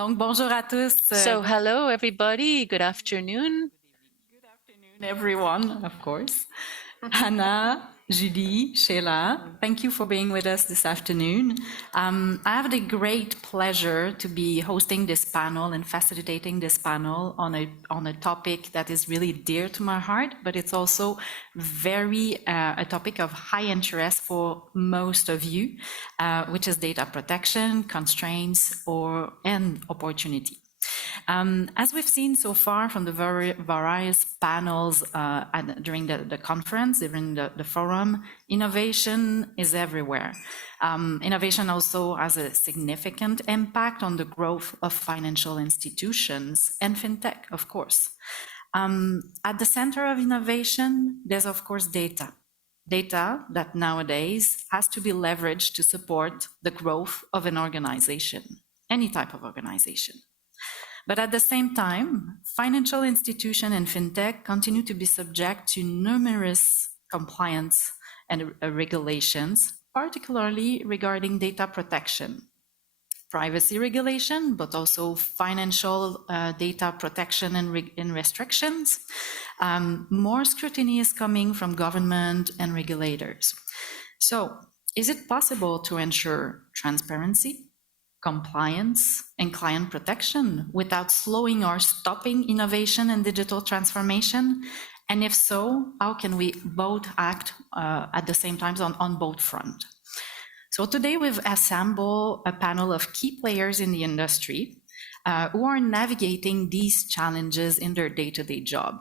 Donc, bonjour à tous. So hello, everybody. Good afternoon. Good afternoon, everyone, of course. Hanna, Judy, Sheila, thank you for being with us this afternoon. I have the great pleasure to be hosting this panel and facilitating this panel on a topic that is really dear to my heart, but it's also very a topic of high interest for most of you, which is data protection, constraints, and opportunity. As we've seen so far from the various panels during the conference, during the forum, innovation is everywhere. Innovation also has a significant impact on the growth of financial institutions and fintech, of course. At the center of innovation, there's of course data. Data that nowadays has to be leveraged to support the growth of an organization, any type of organization. But at the same time, financial institutions and fintech continue to be subject to numerous compliance and regulations, particularly regarding data protection, privacy regulation, but also financial data protection and restrictions. More scrutiny is coming from government and regulators. So, is it possible to ensure transparency, compliance, and client protection without slowing or stopping innovation and digital transformation? And if so, how can we both act at the same time on both fronts? So today we've assembled a panel of key players in the industry who are navigating these challenges in their day-to-day job.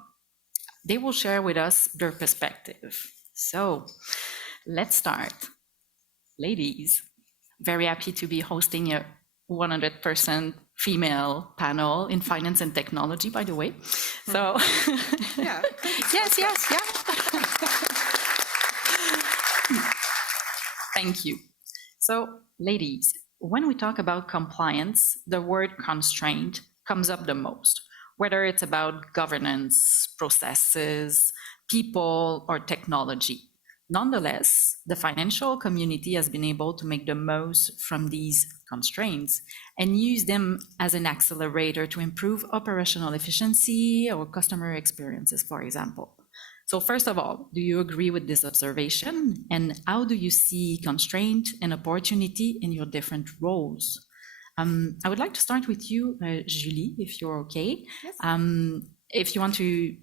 They will share with us their perspective. So let's start. Ladies, very happy to be hosting a 100% female panel in finance and technology, by the way. So, yeah. yes. Thank you. So, ladies, when we talk about compliance, the word constraint comes up the most, whether it's about governance, processes, people, or technology. Nonetheless, the financial community has been able to make the most from these constraints and use them as an accelerator to improve operational efficiency or customer experiences, for example. So first of all, do you agree with this observation? And how do you see constraint and opportunity in your different roles? I would like to start with you, Julie, if you're okay. Yes. If you want to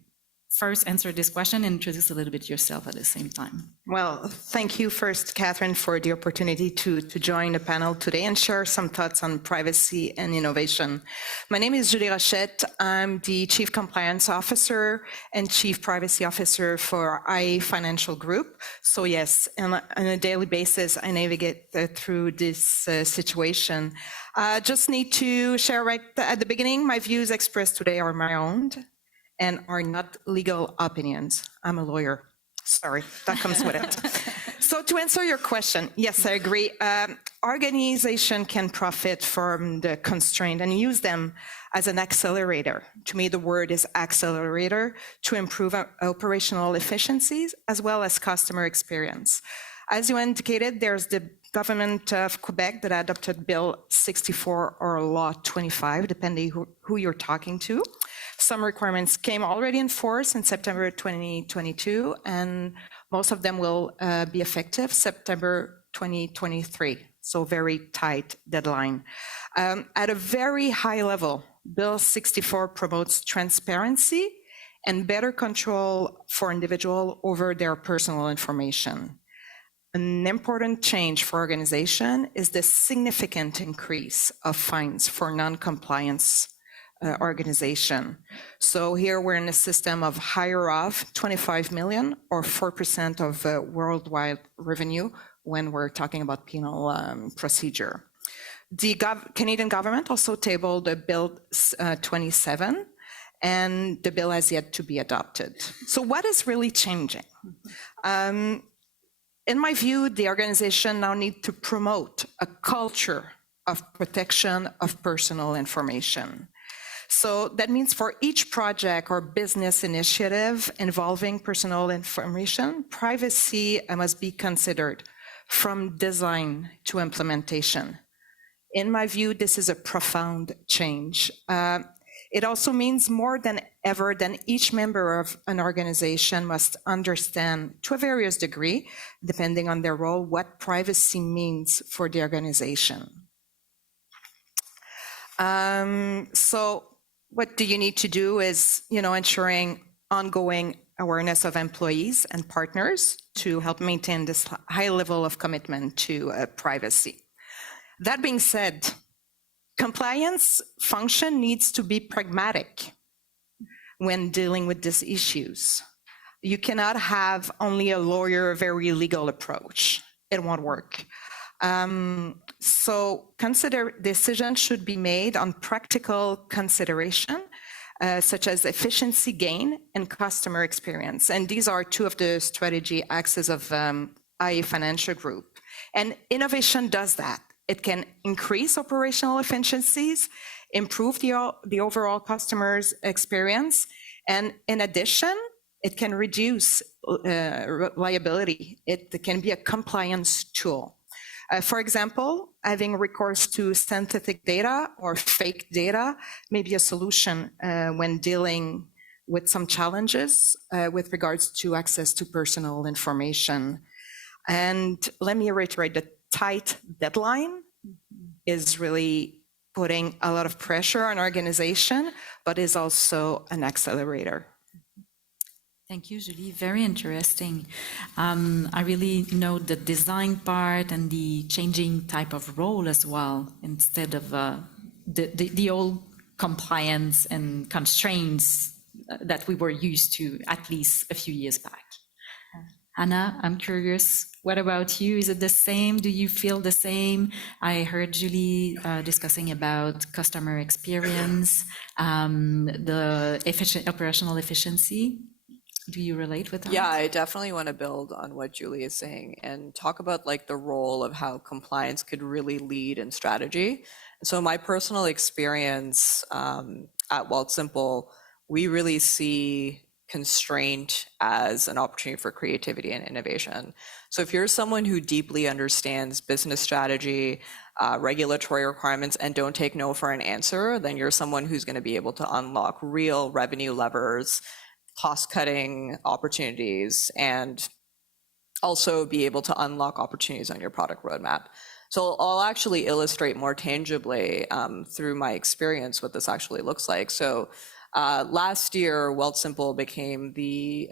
first answer this question and introduce a little bit yourself at the same time. Well, thank you first, Catherine, for the opportunity to join the panel today and share some thoughts on privacy and innovation. My name is Julie Rochette. I'm the Chief Compliance Officer and Chief Privacy Officer for IE Financial Group. So yes, on a daily basis, I navigate through this situation. Just need to share right at the beginning, my views expressed today are my own and are not legal opinions. I'm a lawyer. Sorry, that comes with it. So to answer your question, yes, I agree. Organization can profit from the constraint and use them as an accelerator. To me, the word is accelerator to improve operational efficiencies as well as customer experience. As you indicated, there's the government of Quebec that adopted Bill 64 or Law 25, depending who you're talking to. Some requirements came already in force in September 2022, and most of them will be effective September 2023, so very tight deadline. At a very high level, Bill 64 promotes transparency and better control for individuals over their personal information. An important change for organization is the significant increase of fines for non-compliance organization. So here we're in a system of higher of 25 million or 4% of worldwide revenue when we're talking about penal procedure. The Canadian government also tabled a Bill 27, and the bill has yet to be adopted. So what is really changing? In my view, the organization now needs to promote a culture of protection of personal information. So that means for each project or business initiative involving personal information, privacy must be considered from design to implementation. In my view, this is a profound change. It also means more than ever that each member of an organization must understand, to a various degree, depending on their role, what privacy means for the organization. So what do you need to do is, ensuring ongoing awareness of employees and partners to help maintain this high level of commitment to privacy. That being said, compliance function needs to be pragmatic when dealing with these issues. You cannot have only a lawyer, very legal approach. It won't work. So decisions should be made on practical consideration, such as efficiency gain and customer experience. And these are two of the strategy axes of IA Financial Group. And innovation does that. It can increase operational efficiencies, improve the overall customer's experience, and in addition, it can reduce liability. It can be a compliance tool. For example, having recourse to synthetic data or fake data may be a solution when dealing with some challenges with regards to access to personal information. And let me reiterate, the tight deadline is really putting a lot of pressure on organization, but is also an accelerator. Thank you, Julie. Very interesting. I really know the design part and the changing type of role as well, instead of the old compliance and constraints that we were used to at least a few years back. Hanna, I'm curious, what about you? Is it the same? Do you feel the same? I heard Julie discussing about customer experience, the operational efficiency. Do you relate with that? Yeah, I definitely want to build on what Julie is saying and talk about like the role of how compliance could really lead in strategy. So my personal experience at Wealthsimple, we really see Constraint as an opportunity for creativity and innovation. So if you're someone who deeply understands business strategy, regulatory requirements, and don't take no for an answer, then you're someone who's going to be able to unlock real revenue levers, cost-cutting opportunities, and also be able to unlock opportunities on your product roadmap. So I'll actually illustrate more tangibly through my experience what this actually looks like. So last year, Wealthsimple became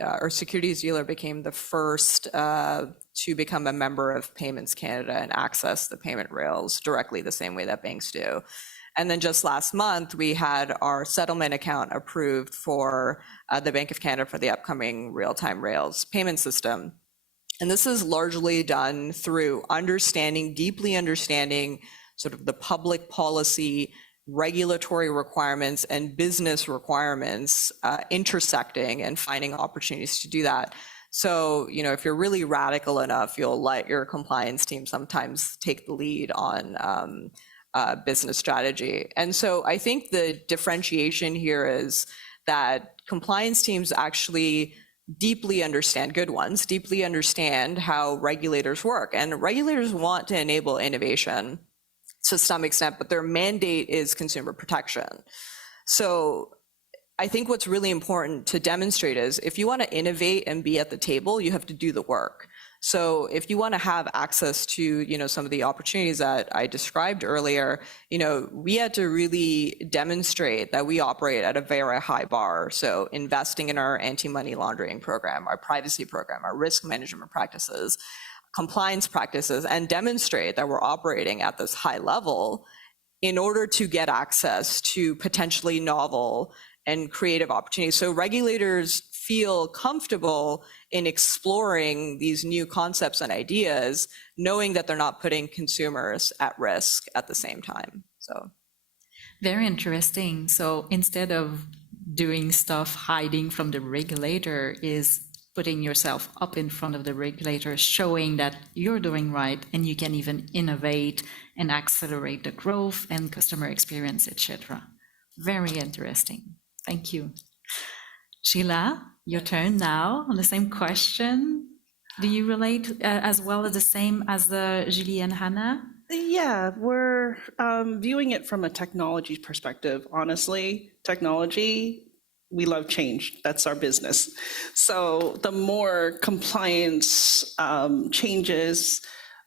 our securities dealer became the first to become a member of Payments Canada and access the payment rails directly the same way that banks do. And then just last month, we had our settlement account approved for the Bank of Canada for the upcoming real-time rails payment system. And this is largely done through deeply understanding sort of the public policy, regulatory requirements, and business requirements intersecting and finding opportunities to do that. So, if you're really radical enough, you'll let your compliance team sometimes take the lead on business strategy. And so I think the differentiation here is that compliance teams actually deeply understand how regulators work. And regulators want to enable innovation to some extent, but their mandate is consumer protection. So I think what's really important to demonstrate is if you want to innovate and be at the table, you have to do the work. So if you want to have access to, some of the opportunities that I described earlier, we had to really demonstrate that we operate at a very high bar. So investing in our anti-money laundering program, our privacy program, our risk management practices, compliance practices, and demonstrate that we're operating at this high level in order to get access to potentially novel and creative opportunities. So regulators feel comfortable in exploring these new concepts and ideas, knowing that they're not putting consumers at risk at the same time. So very interesting. So instead of doing stuff hiding from the regulator, is putting yourself up in front of the regulator, showing that you're doing right and you can even innovate and accelerate the growth and customer experience, etc. Very interesting. Thank you. Sheila, your turn now on the same question. Do you relate as well as the same as the Julie and Hanna? Yeah, we're viewing it from a technology perspective. Honestly, technology, we love change. That's our business. So the more compliance changes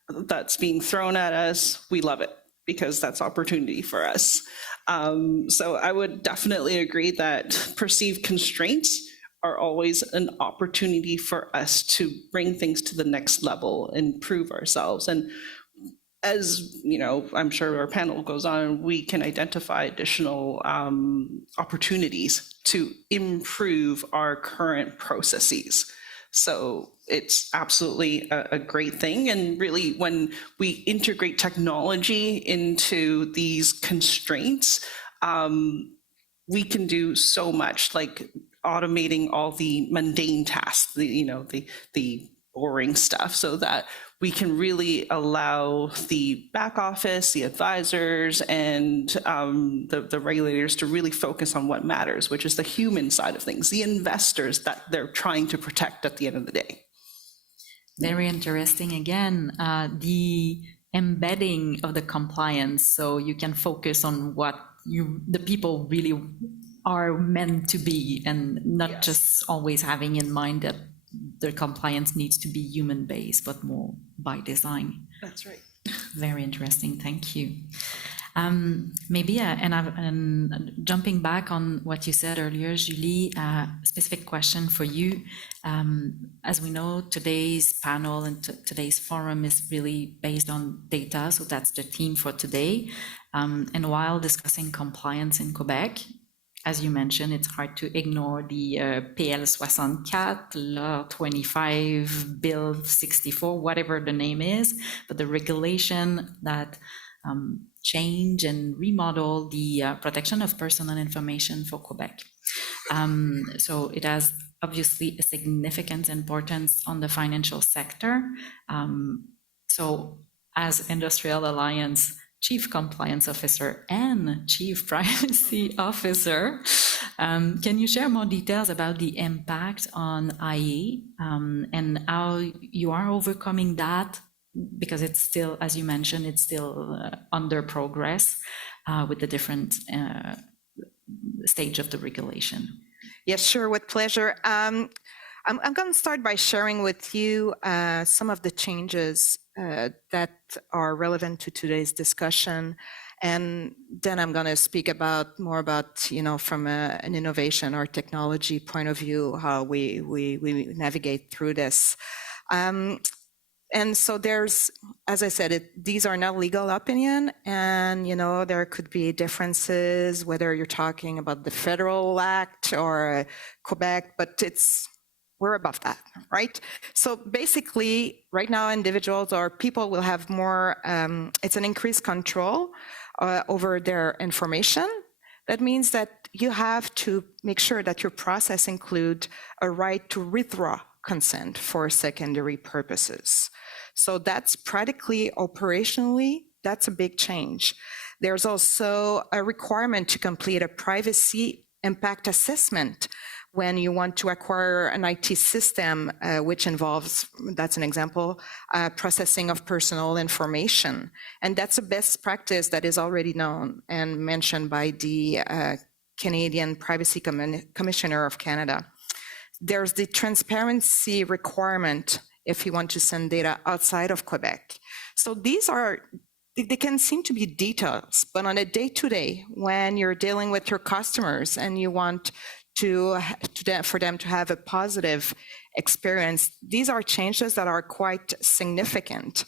that's being thrown at us, we love it because that's opportunity for us. So I would definitely agree that perceived constraints are always an opportunity for us to bring things to the next level and prove ourselves. And as you know, I'm sure our panel goes on, we can identify additional opportunities to improve our current processes. So it's absolutely a great thing. And really, when we integrate technology into these constraints, we can do so much, like automating all the mundane tasks, the boring stuff, so that we can really allow the back office, the advisors, and the regulators to really focus on what matters, which is the human side of things, the investors that they're trying to protect at the end of the day. Very interesting. Again, the embedding of the compliance, so you can focus on what the people really are meant to be, and not just always having in mind that the compliance needs to be human-based, but more by design. That's right. Very interesting. Thank you. Maybe, and jumping back on what you said earlier, Julie, specific question for you. As we know, today's panel and today's forum is really based on data, so that's the theme for today. And while discussing compliance in Quebec, as you mentioned, it's hard to ignore the PL 64, Law 25, Bill 64, whatever the name is, but the regulation that change and remodel the protection of personal information for Quebec. So it has obviously a significant importance on the financial sector. So as Industrial Alliance Chief Compliance Officer and Chief Privacy Officer, can you share more details about the impact on IA and how you are overcoming that? Because it's still, as you mentioned, it's still under progress with the different stage of the regulation. Yes, sure, with pleasure. I'm going to start by sharing with you some of the changes that are relevant to today's discussion, and then I'm going to speak more about, from an innovation or technology point of view, how we navigate through this. And so there's, as I said, these are not legal opinion, and there could be differences whether you're talking about the federal act or Quebec, but we're above that, right? So basically, right now, individuals or people will have more, it's an increased control over their information. That means that you have to make sure that your process include a right to withdraw consent for secondary purposes. So that's practically, operationally, that's a big change. There's also a requirement to complete a privacy impact assessment when you want to acquire an IT system, which involves, that's an example, processing of personal information. And that's a best practice that is already known and mentioned by the Canadian Privacy Commissioner of Canada. There's the transparency requirement if you want to send data outside of Quebec. So they can seem to be details, but on a day-to-day, when you're dealing with your customers and you want for them to have a positive experience, these are changes that are quite significant.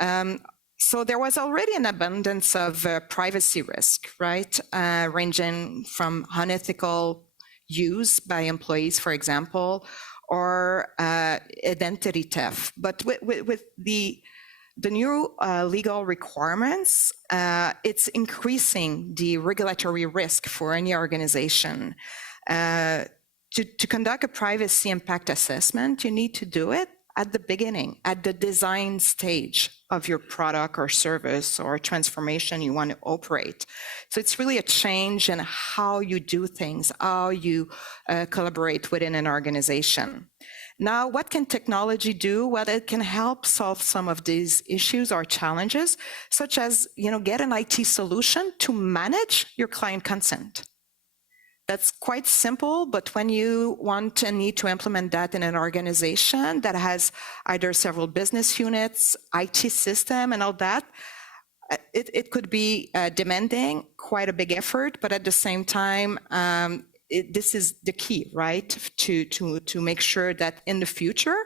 So there was already an abundance of privacy risk, right? Ranging from unethical use by employees, for example, or identity theft. But with the new legal requirements, it's increasing the regulatory risk for any organization. To conduct a privacy impact assessment, you need to do it at the beginning, at the design stage of your product or service or transformation you want to operate. So it's really a change in how you do things, how you collaborate within an organization. Now, what can technology do? Well, it can help solve some of these issues or challenges, such as, get an IT solution to manage your client consent. That's quite simple, but when you want and need to implement that in an organization that has either several business units, IT system, and all that, it could be demanding, quite a big effort, but at the same time, this is the key, right? To make sure that in the future,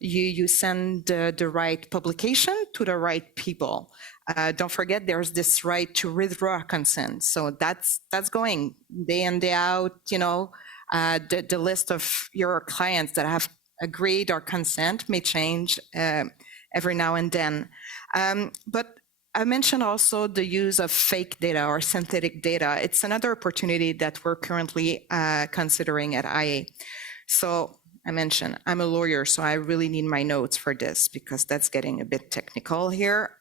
you send the right publication to the right people. Don't forget, there's this right to withdraw consent. So that's going day in, day out, the list of your clients that have agreed or consent may change every now and then. But I mentioned also the use of fake data or synthetic data. It's another opportunity that we're currently considering at IA. So I mentioned I'm a lawyer, so I really need my notes for this because that's getting a bit technical here.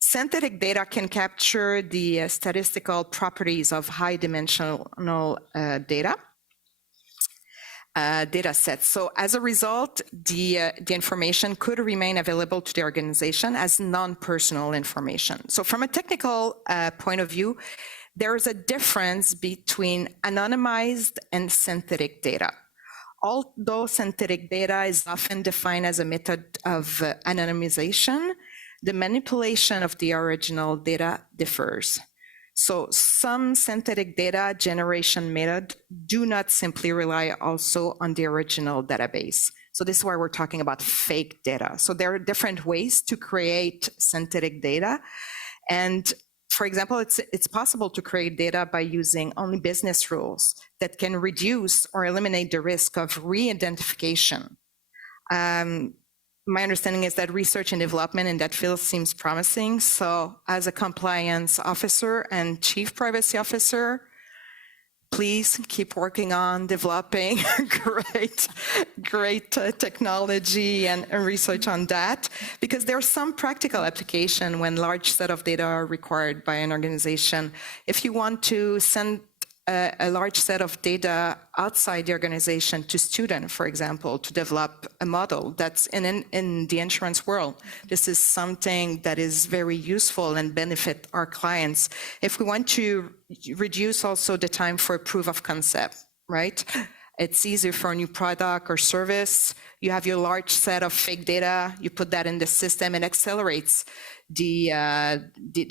Synthetic data can capture the statistical properties of high-dimensional data sets. So as a result, the information could remain available to the organization as non-personal information. So from a technical point of view, there is a difference between anonymized and synthetic data. Although synthetic data is often defined as a method of anonymization, the manipulation of the original data differs. So some synthetic data generation methods do not simply rely also on the original database. So this is why we're talking about fake data. So there are different ways to create synthetic data. And for example, it's possible to create data by using only business rules that can reduce or eliminate the risk of re-identification. My understanding is that research and development in that field seems promising. So as a compliance officer and chief privacy officer, please keep working on developing great technology and research on that, because there's some practical application when large set of data are required by an organization. If you want to send a large set of data outside the organization to students, for example, to develop a model that's in the insurance world. This is something that is very useful and benefit our clients. If we want to reduce also the time for proof of concept, right? It's easier for a new product or service. You have your large set of fake data, you put that in the system, and accelerates the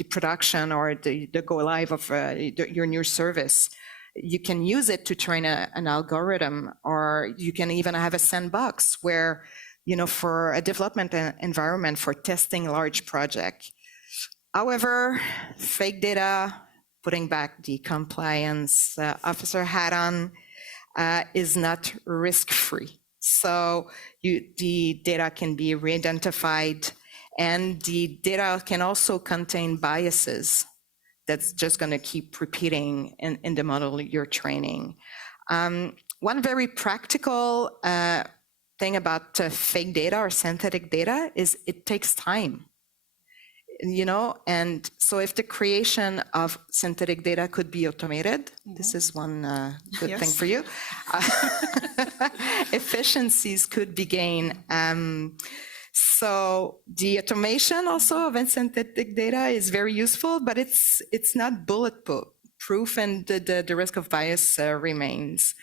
production or the go live of your new service. You can use it to train an algorithm, or you can even have a sandbox where, for a development environment for testing large project. However, fake data, putting back the compliance officer hat on, is not risk-free. So the data can be re-identified, and the data can also contain biases that's just going to keep repeating in the model you're training. One very practical thing about fake data or synthetic data is it takes time. And so if the creation of synthetic data could be automated, this is one good thing for you, efficiencies could be gained. So the automation also of synthetic data is very useful, but it's not bulletproof, and the risk of bias remains.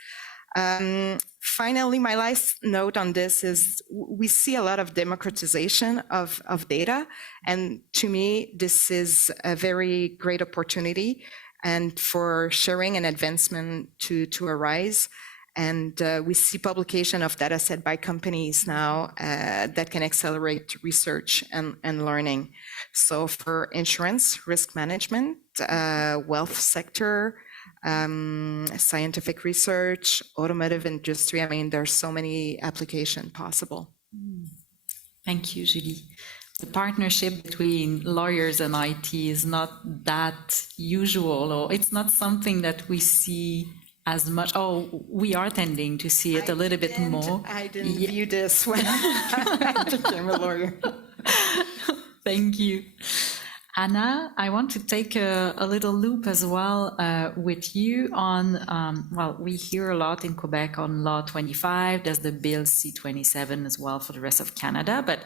Finally, my last note on this is we see a lot of democratization of data. And to me, this is a very great opportunity and for sharing and advancement to arise. And we see publication of data set by companies now that can accelerate research and learning. So for insurance, risk management, wealth sector, scientific research, automotive industry. I mean, there's so many applications possible. Thank you, Julie. The partnership between lawyers and IT is not that usual, or it's not something that we see as much. Oh, we are tending to see it a little bit more. I didn't view this when I became a lawyer. Thank you. Hanna, I want to take a little loop as well with you on, well, we hear a lot in Quebec on Law 25, there's the Bill C-27 as well for the rest of Canada, but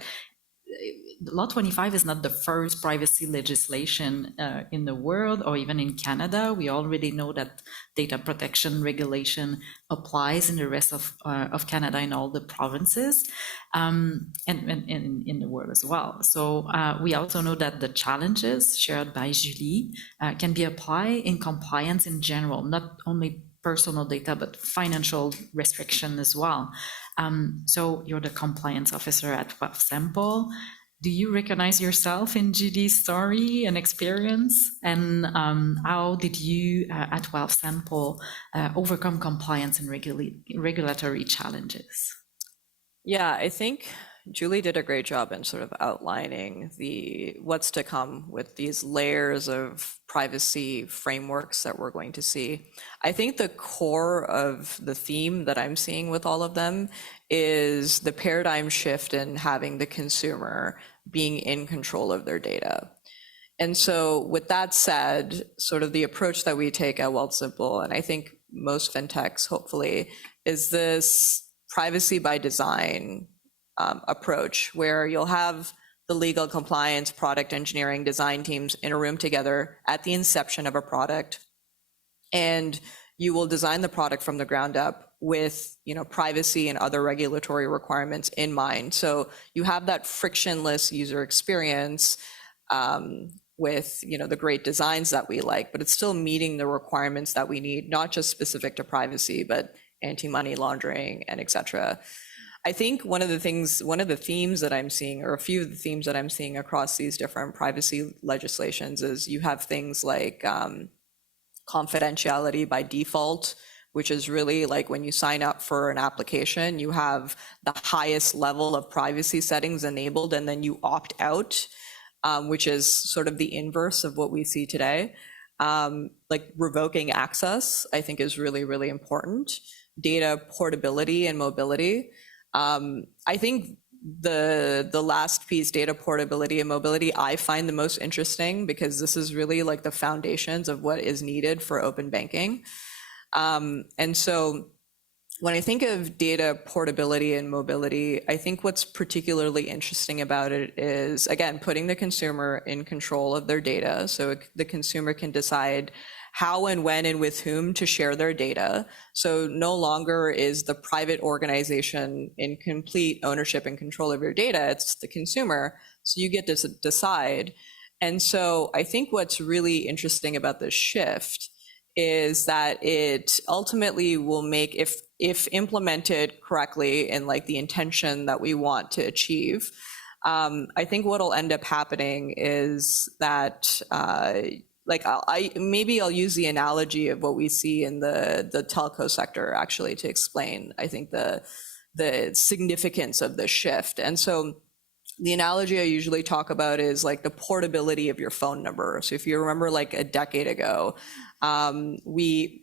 Law 25 is not the first privacy legislation in the world or even in Canada. We already know that data protection regulation applies in the rest of Canada in all the provinces and in the world as well. So we also know that the challenges shared by Julie can be applied in compliance in general, not only personal data, but financial restriction as well. So you're the compliance officer at Wealthsimple. Do you recognize yourself in Julie's story and experience? And how did you at Wealthsimple overcome compliance and regulatory challenges? Yeah, I think Julie did a great job in sort of outlining what's to come with these layers of privacy frameworks that we're going to see. I think the core of the theme that I'm seeing with all of them is the paradigm shift in having the consumer being in control of their data. And so with that said, sort of the approach that we take at Wealthsimple, and I think most fintechs hopefully, is this privacy by design approach, where you'll have the legal, compliance, product engineering, design teams in a room together at the inception of a product, and you will design the product from the ground up with, privacy and other regulatory requirements in mind. So you have that frictionless user experience with, the great designs that we like, but it's still meeting the requirements that we need, not just specific to privacy, but anti-money laundering and et cetera. I think one of the themes that I'm seeing, or a few of the themes that I'm seeing across these different privacy legislations, is you have things like confidentiality by default, which is really like when you sign up for an application, you have the highest level of privacy settings enabled, and then you opt out, which is sort of the inverse of what we see today. Like revoking access, I think, is really, really important. Data portability and mobility. I think the last piece, data portability and mobility, I find the most interesting, because this is really like the foundations of what is needed for open banking. And so when I think of data portability and mobility, I think what's particularly interesting about it is, again, putting the consumer in control of their data. So the consumer can decide how and when and with whom to share their data. So no longer is the private organization in complete ownership and control of your data, it's the consumer. So you get to decide. And so I think what's really interesting about this shift is that it ultimately will make, if implemented correctly in like the intention that we want to achieve, I think what'll end up happening is that I'll use the analogy of what we see in the telco sector, actually, to explain, I think, the significance of the shift. And so the analogy I usually talk about is like the portability of your phone number. So if you remember, like a decade ago, we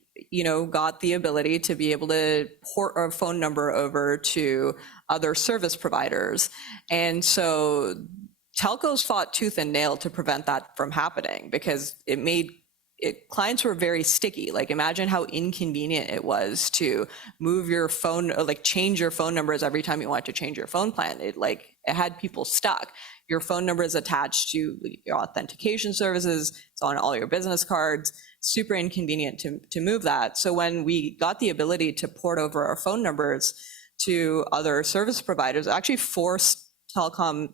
got the ability to be able to port our phone number over to other service providers. And so telcos fought tooth and nail to prevent that from happening, because clients were very sticky. Like, imagine how inconvenient it was to move your phone, or like change your phone numbers every time you want to change your phone plan. It had people stuck. Your phone number is attached to your authentication services. It's on all your business cards. Super inconvenient to move that. So when we got the ability to port over our phone numbers to other service providers, it actually forced telecom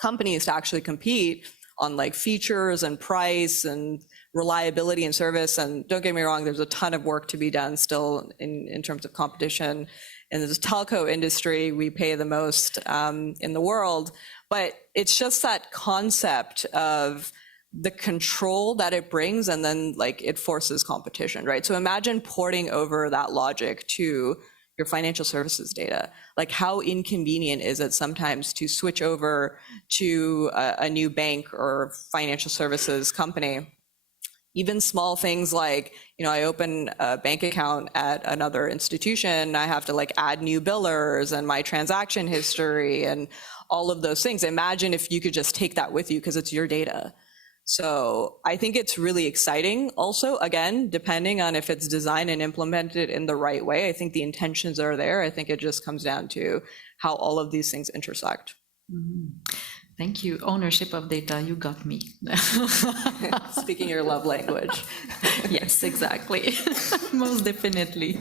companies to actually compete on like features and price and reliability and service. And don't get me wrong, there's a ton of work to be done still in terms of competition. In this telco industry, we pay the most in the world, but it's just that concept of the control that it brings, and then like it forces competition, right? So imagine porting over that logic to your financial services data. Like, how inconvenient is it sometimes to switch over to a new bank or financial services company? Even small things like, I open a bank account at another institution, I have to like add new billers and my transaction history and all of those things. Imagine if you could just take that with you, because it's your data. So I think it's really exciting also, again, depending on if it's designed and implemented in the right way. I think the intentions are there. I think it just comes down to how all of these things intersect. Thank you. Ownership of data, you got me. Speaking your love language. Yes, exactly. Most definitely.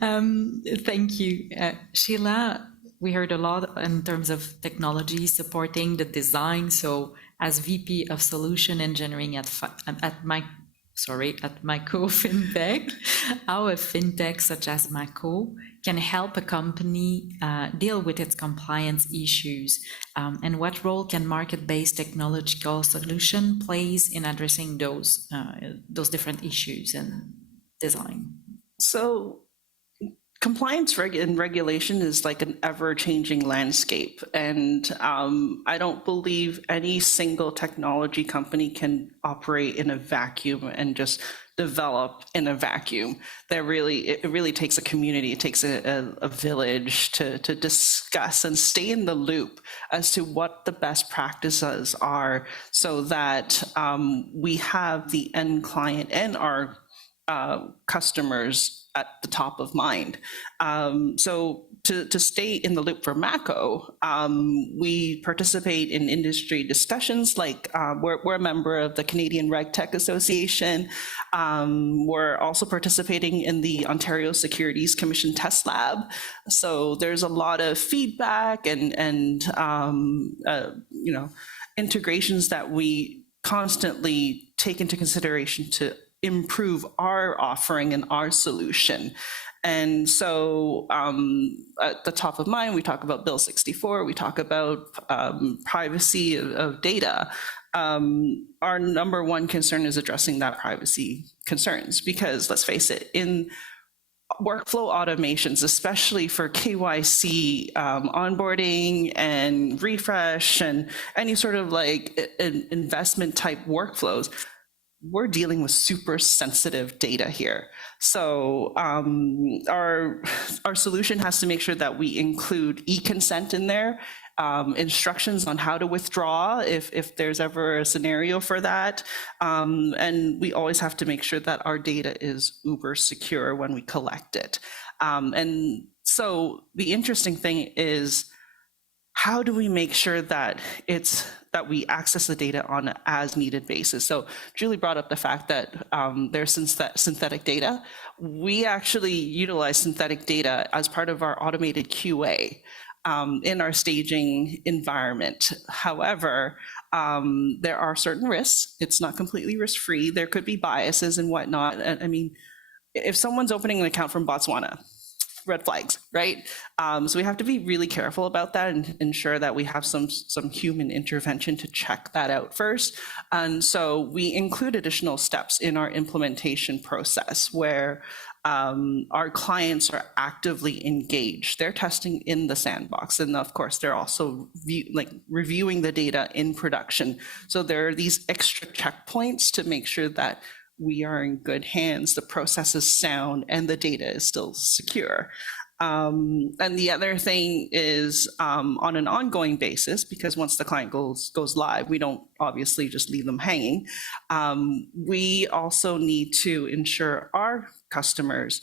Thank you. Sheila, we heard a lot in terms of technology supporting the design. So as VP of Solution Engineering at Mako Fintech, how a fintech such as Mako can help a company deal with its compliance issues, and what role can market-based technological solution plays in addressing those different issues and design. So compliance and regulation is like an ever-changing landscape, and I don't believe any single technology company can operate in a vacuum and just develop in a vacuum. It really takes a community, it takes a village to discuss and stay in the loop as to what the best practices are, so that we have the end client and our customers at the top of mind. So to stay in the loop for Mako, we participate in industry discussions, like we're a member of the Canadian RegTech Association. We're also participating in the Ontario Securities Commission Test Lab. So there's a lot of feedback and integrations that we constantly take into consideration to improve our offering and our solution. And so at the top of mind, we talk about Bill 64, we talk about privacy of data. Our number one concern is addressing that privacy concerns, because let's face it, in workflow automations, especially for KYC onboarding and refresh and any sort of like investment type workflows, we're dealing with super sensitive data here. So our solution has to make sure that we include e-consent in there, instructions on how to withdraw if there's ever a scenario for that. And we always have to make sure that our data is uber secure when we collect it. And so the interesting thing is, how do we make sure that we access the data on an as needed basis? So Julie brought up the fact that there's synthetic data. We actually utilize synthetic data as part of our automated QA in our staging environment. However, there are certain risks. It's not completely risk-free. There could be biases and whatnot. I mean, if someone's opening an account from Botswana, red flags, right? So we have to be really careful about that and ensure that we have some human intervention to check that out first. And so we include additional steps in our implementation process where our clients are actively engaged. They're testing in the sandbox, and of course, they're also reviewing the data in production. So there are these extra checkpoints to make sure that we are in good hands, the process is sound, and the data is still secure. And the other thing is on an ongoing basis, because once the client goes live, we don't obviously just leave them hanging. We also need to ensure our customers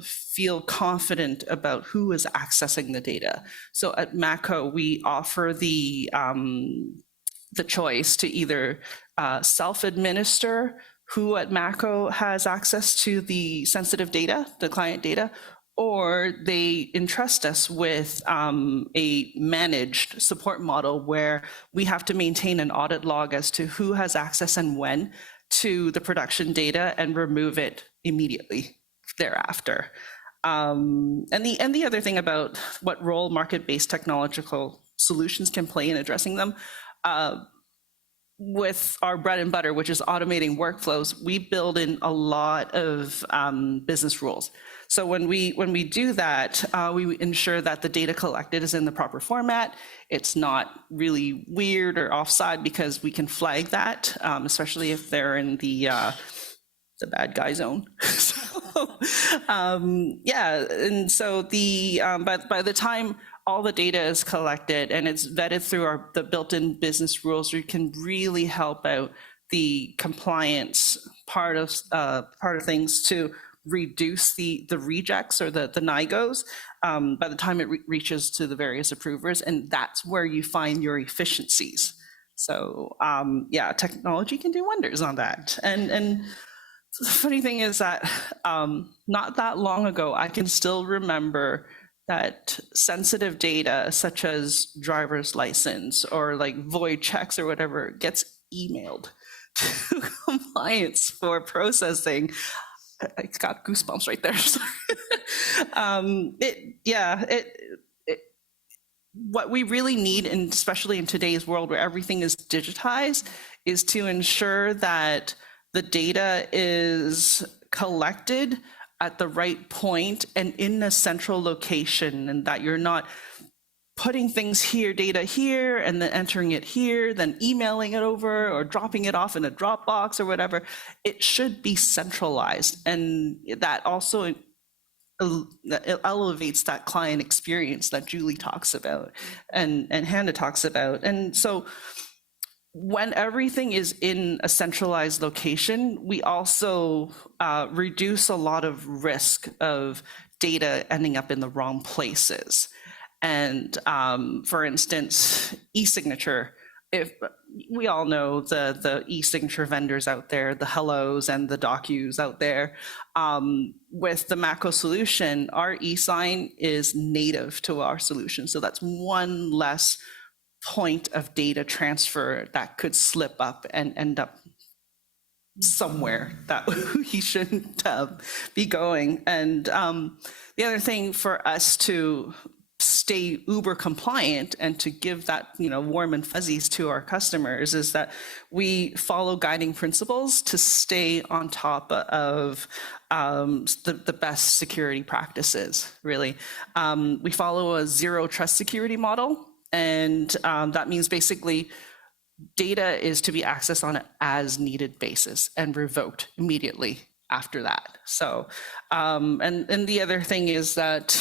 feel confident about who is accessing the data. So at Mako, we offer the choice to either self-administer who at Mako has access to the sensitive data, the client data, or they entrust us with a managed support model where we have to maintain an audit log as to who has access and when to the production data and remove it immediately thereafter. And the other thing about what role market-based technological solutions can play in addressing them, with our bread and butter, which is automating workflows, we build in a lot of business rules. So when we do that, we ensure that the data collected is in the proper format. It's not really weird or offside, because we can flag that, especially if they're in the bad guy zone. So, yeah, and so by the time all the data is collected and it's vetted through the built-in business rules, we can really help out the compliance part of things to reduce the rejects or the NIGOs by the time it reaches to the various approvers, and that's where you find your efficiencies. So yeah, technology can do wonders on that. And the funny thing is that not that long ago, I can still remember that sensitive data such as driver's license or like void checks or whatever gets emailed to compliance for processing. I got goosebumps right there. What we really need, and especially in today's world where everything is digitized, is to ensure that the data is collected at the right point and in a central location, and that you're not putting things here, data here, and then entering it here, then emailing it over or dropping it off in a Dropbox or whatever. It should be centralized, and that also it elevates that client experience that Julie talks about and Hanna talks about. And so when everything is in a centralized location, we also reduce a lot of risk of data ending up in the wrong places. And for instance, e-signature, if we all know the e-signature vendors out there, the Hellos and the Docus out there, with the Mako solution, our e-sign is native to our solution. So that's one less point of data transfer that could slip up and end up somewhere that he shouldn't be going. And the other thing for us to stay uber compliant and to give that, warm and fuzzies to our customers is that we follow guiding principles to stay on top of the best security practices, really. We follow a zero trust security model, and that means basically data is to be accessed on an as needed basis and revoked immediately after that. So, and the other thing is that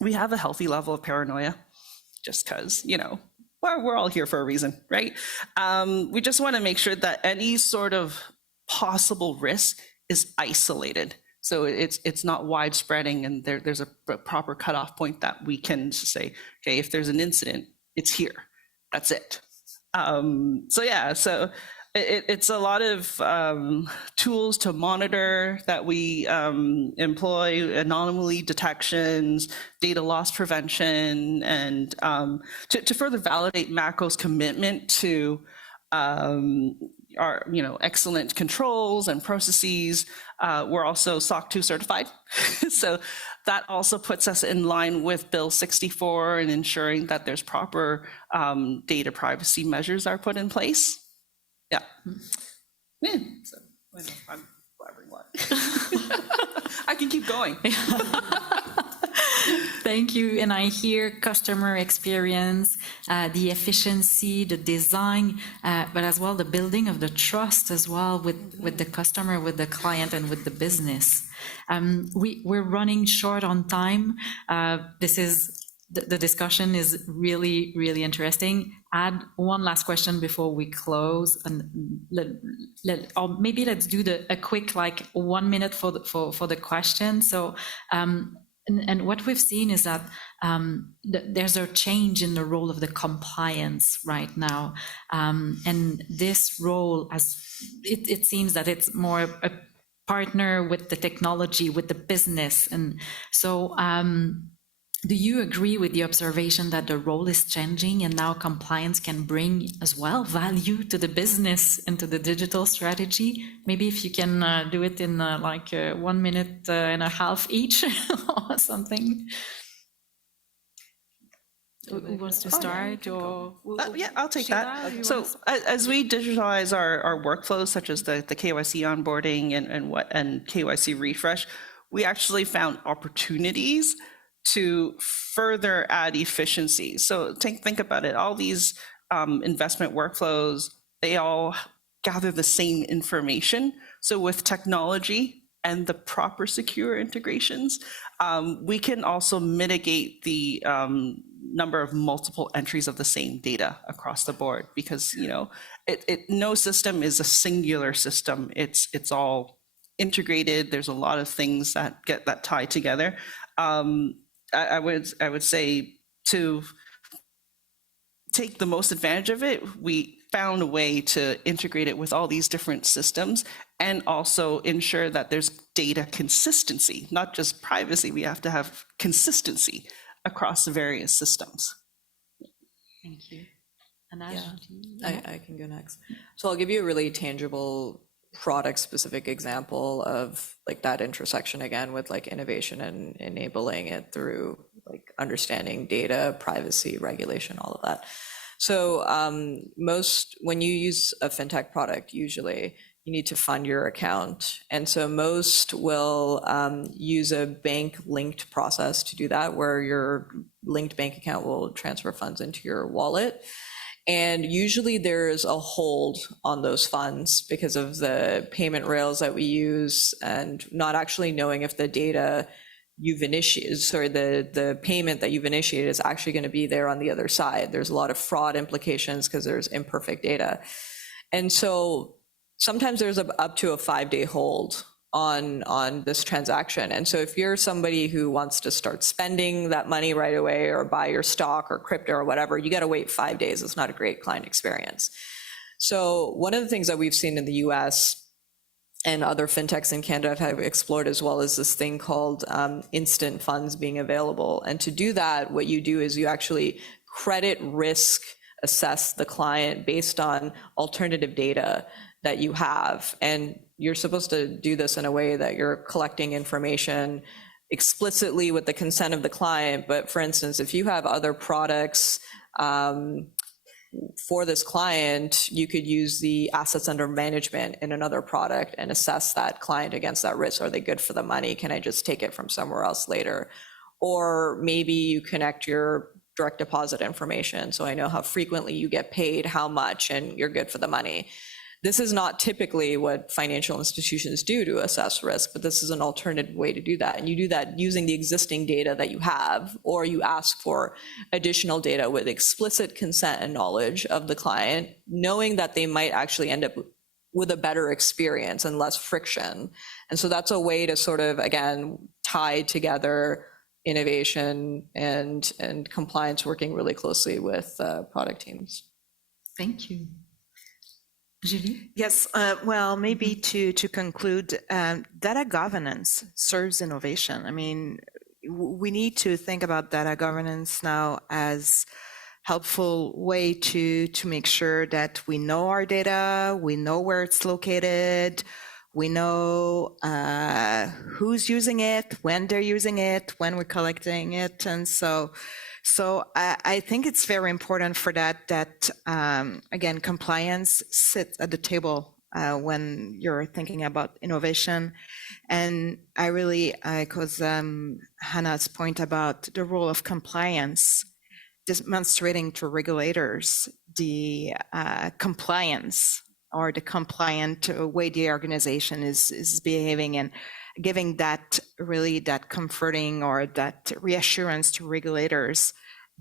we have a healthy level of paranoia, just because, we're all here for a reason, right? We just want to make sure that any sort of possible risk is isolated. So it's not widespreading, and there's a proper cutoff point that we can say, okay, if there's an incident, it's here. That's it. So it's a lot of tools to monitor that we employ: anomaly detections, data loss prevention, and to further validate Mako's commitment to our excellent controls and processes. We're also SOC 2 certified, so that also puts us in line with Bill 64 and ensuring that there's proper data privacy measures are put in place. Yeah. So I'm blabbering a lot. I can keep going. Thank you. And I hear customer experience, the efficiency, the design, but as well the building of the trust as well with the customer, with the client, and with the business. We're running short on time. The discussion is really, really interesting. Add one last question before we close, and or maybe let's do a quick 1 minute for the question. So, and what we've seen is that there's a change in the role of the compliance right now, and this role, as it seems that it's more a partner with the technology, with the business, and so. Do you agree with the observation that the role is changing and now compliance can bring as well value to the business and to the digital strategy? Maybe if you can do it in 1 minute and a half each or something. Who wants to start? Yeah, I'll take that. So as we digitalize our workflows, such as the KYC onboarding and KYC refresh, we actually found opportunities to further add efficiency. So think about it. All these investment workflows, they all gather the same information. So with technology and the proper secure integrations, we can also mitigate the number of multiple entries of the same data across the board, because no system is a singular system. It's all integrated. There's a lot of things that get that tied together. I would say to take the most advantage of it, we found a way to integrate it with all these different systems and also ensure that there's data consistency, not just privacy. We have to have consistency across the various systems. Thank you. I can go next. So I'll give you a really tangible product specific example of like that intersection again with like innovation and enabling it through like understanding data, privacy, regulation, all of that. So when you use a fintech product, usually you need to fund your account. And so most will use a bank linked process to do that, where your linked bank account will transfer funds into your wallet. And usually there's a hold on those funds because of the payment rails that we use and not actually knowing if the data you've initiated, sorry, the payment that you've initiated is actually going to be there on the other side. There's a lot of fraud implications because there's imperfect data. And so sometimes there's up to a 5-day hold on this transaction. And so if you're somebody who wants to start spending that money right away or buy your stock or crypto or whatever, you got to wait 5 days. It's not a great client experience. So one of the things that we've seen in the US and other fintechs in Canada have explored as well is this thing called instant funds being available. And to do that, what you do is you actually credit risk assess the client based on alternative data that you have. And you're supposed to do this in a way that you're collecting information explicitly with the consent of the client. But for instance, if you have other products for this client, you could use the assets under management in another product and assess that client against that risk. Are they good for the money? Can I just take it from somewhere else later? Or maybe you connect your direct deposit information, so I know how frequently you get paid, how much, and you're good for the money. This is not typically what financial institutions do to assess risk, but this is an alternative way to do that. And you do that using the existing data that you have, or you ask for additional data with explicit consent and knowledge of the client, knowing that they might actually end up with a better experience and less friction. And so that's a way to sort of, again, tie together innovation and compliance, working really closely with product teams. Thank you. Julie? Yes, well, maybe to conclude, data governance serves innovation. I mean, we need to think about data governance now as helpful way to make sure that we know our data, we know where it's located, we know who's using it, when they're using it, when we're collecting it. And so I think it's very important for that again, compliance sits at the table when you're thinking about innovation. And I really, because Hanna's point about the role of compliance, demonstrating to regulators the compliance or the compliant way the organization is behaving, and giving that really that comforting or that reassurance to regulators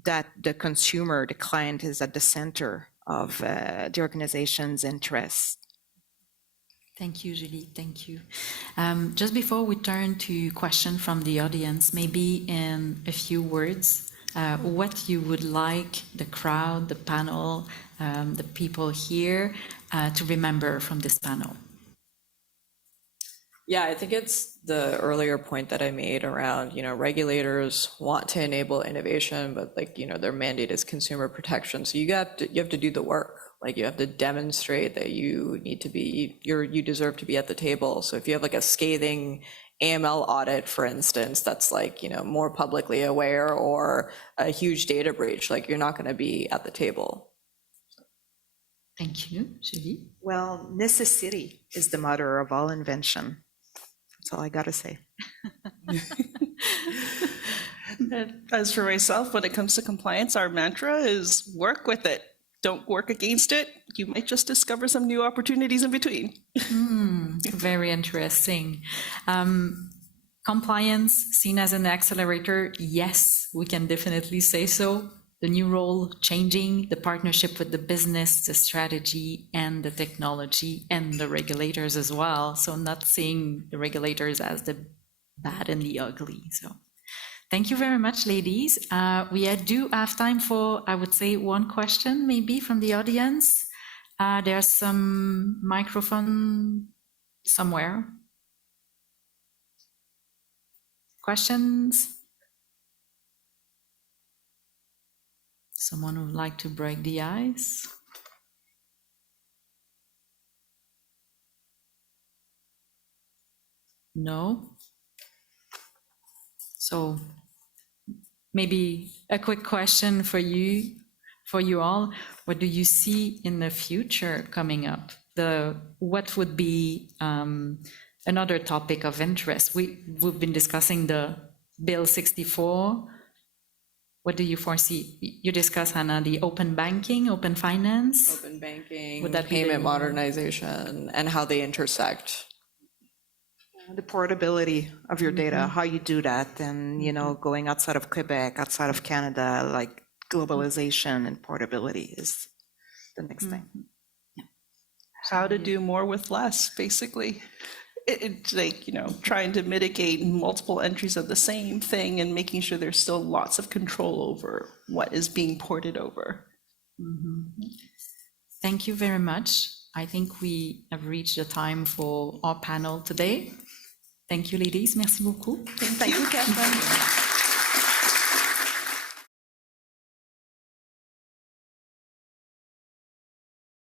that the consumer, the client, is at the center of the organization's interests. Thank you, Julie. Thank you. Just before we turn to question from the audience, maybe in a few words, what you would like the crowd, the panel, the people here to remember from this panel. Yeah, I think it's the earlier point that I made around, regulators want to enable innovation, but their mandate is consumer protection. So you have to do the work. Like you have to demonstrate that you deserve to be at the table. So if you have a scathing AML audit, for instance, that's more publicly aware, or a huge data breach, you're not going to be at the table. Thank you, Julie. Well, necessity is the mother of all invention. That's all I got to say. As for myself, when it comes to compliance, our mantra is work with it. Don't work against it. You might just discover some new opportunities in between. Very interesting. Compliance seen as an accelerator, yes, we can definitely say so. The new role changing, the partnership with the business, the strategy, and the technology, and the regulators as well. So not seeing the regulators as the bad and the ugly. So thank you very much, ladies. We do have time for, I would say, one question maybe from the audience. There's some microphone somewhere. Questions? Someone would like to break the ice? No? So maybe a quick question for you all. What do you see in the future coming up? What would be another topic of interest? We've been discussing the Bill 64. What do you foresee? You discuss, Hanna, the open banking, open finance? Open banking, Would that be payment modernization, and how they intersect. The portability of your data, how you do that, and, you know, going outside of Quebec, outside of Canada, like globalization and portability is the next thing. How to do more with less, basically. It's like, you know, trying to mitigate multiple entries of the same thing and making sure there's still lots of control over what is being ported over. Thank you very much. I think we have reached the time for our panel today. Thank you, ladies. Merci beaucoup. Thank you, Catherine.